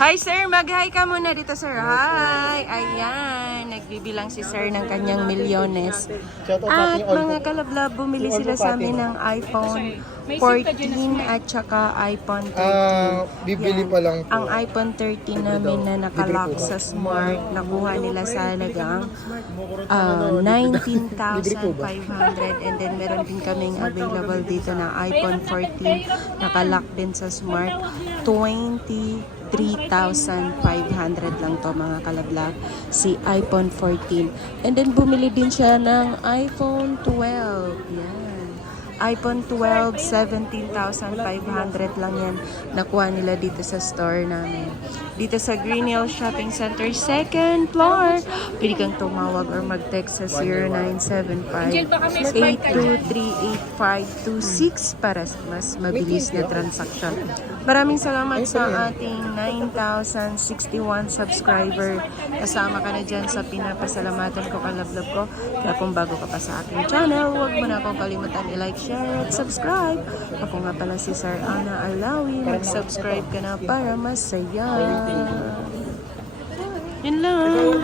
Hi sir, mag-hi ka muna dito sir. Hi! Ayan, nagbibilang si sir ng kanyang milyones. At mga kalablab, bumili sila sa amin ng iPhone 14 at saka iPhone 13. Bibili pa lang po. Ang iPhone 13 namin na nakalock sa Smart, nakuha nila sa halagang 19,500. And then meron din kaming available dito na iPhone 14, nakalock din sa Smart, 23,500 lang to mga kalablag, si iPhone 14. And then bumili din siya ng iPhone 12. Yan. iPhone 12, 17,500 lang yan. Nakuha nila dito sa store namin. Dito sa Green Hills Shopping Center, 2nd floor. Pwede kang tumawag or mag-text sa 0975-823-8526 para mas mabilis na transaction. Maraming salamat sa ating 9,061 subscriber. Kasama ka na dyan sa pinapasalamatan ko, kalablab ko. Kaya kung bago ka pa sa aking channel, huwag mo na akong kalimutan i-like, share, at subscribe. Ako nga pala si Sir Ana Arlawi. Mag-subscribe ka na para masaya. Yun lang.